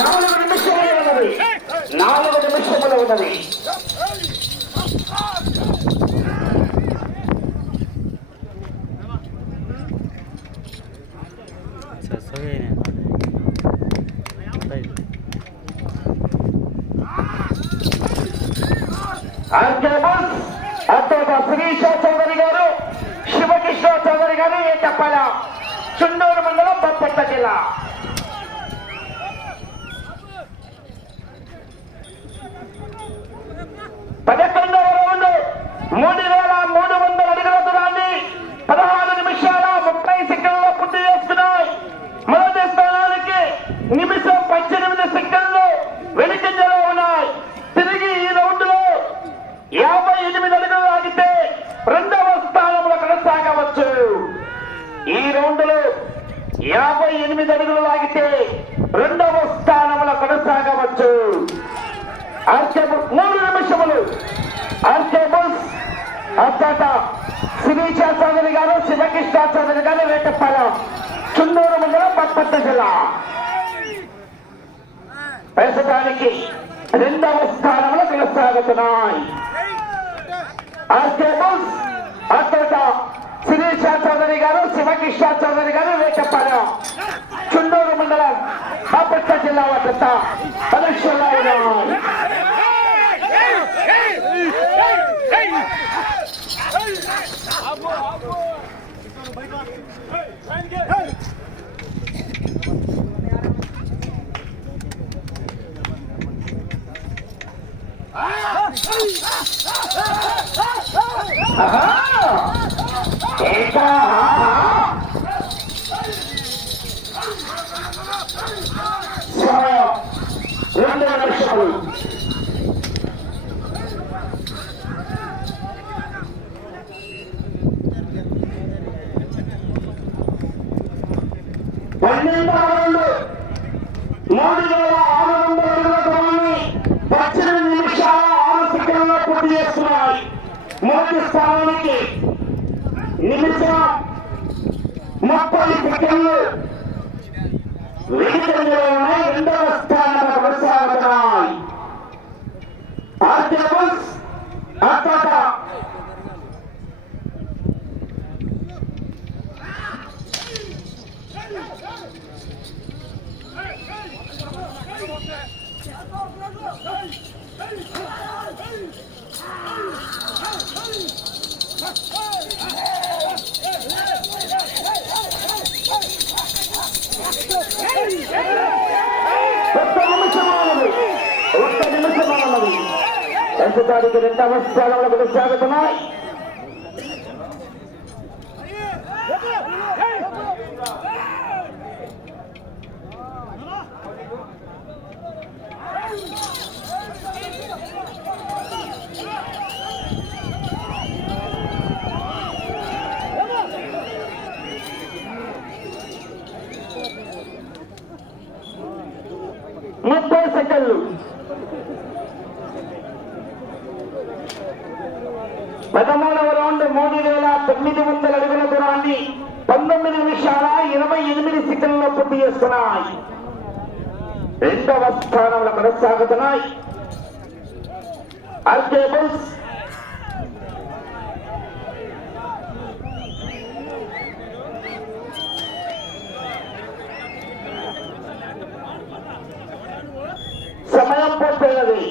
నాలుగు నిమిషములు ఉన్నది. నాలుగు నిమిషములు ఉన్నది. శ్రీశా చౌదరి గారు శివకిషోర్ చౌదరి గారు ఏ చెప్పాలా చుండూరు మండలం బొప్పట్ల జిల్లా. యాభై ఎనిమిది అడుగులు లాగితే రెండవ స్థానంలో కొనసాగవచ్చు. మూడు నిమిషములు. ఆర్కేబుల్స్ అచ్చట శిరీష గారు శివకృష్ణ గారు వేటపాలెం చుండూరు మండలం పత్పత్తి జిల్లా. ప్రస్తుతానికి రెండవ స్థానంలో కొనసాగుతున్నాయి. ఆర్కేబుల్స్ అచ్చట చౌదరి గారు శివకృష్ణ చౌదరి గారు వేటపాలెం చుండూరు మండలం బాపట్ల జిల్లా వద్ద పరీక్షలో ఆహా! ఇంకా సమయం మూడు వేల ఆరు వందల అడుగుల దూరాన్ని పద్దెనిమిది నిమిషాల ఆరు సెకండ్లో పూర్తి చేస్తున్నాయి మొదటి స్థానానికి నిమిషం ముప్పై సెకండ్లు. వెనుకంజలో ఉన్నాయి రెండవ స్థానంలో కొనసాగుతున్నాయి ప్రస్తుతానికి రెండవ స్థానంలో కొనసాగుతున్నాయి ముప్పై సెకండ్లు. పదమూడవ రౌండ్ మూడు వేల తొమ్మిది వందల అడుగుల దూరాన్ని పంతొమ్మిది నిమిషాల ఇరవై ఎనిమిది సెకండ్లో పూర్తి చేస్తున్నాయి. రెండవ స్థానంలో కొనసాగుతున్నాయి. ఆర్కేబుల్స్ సమయం పూర్తయినది.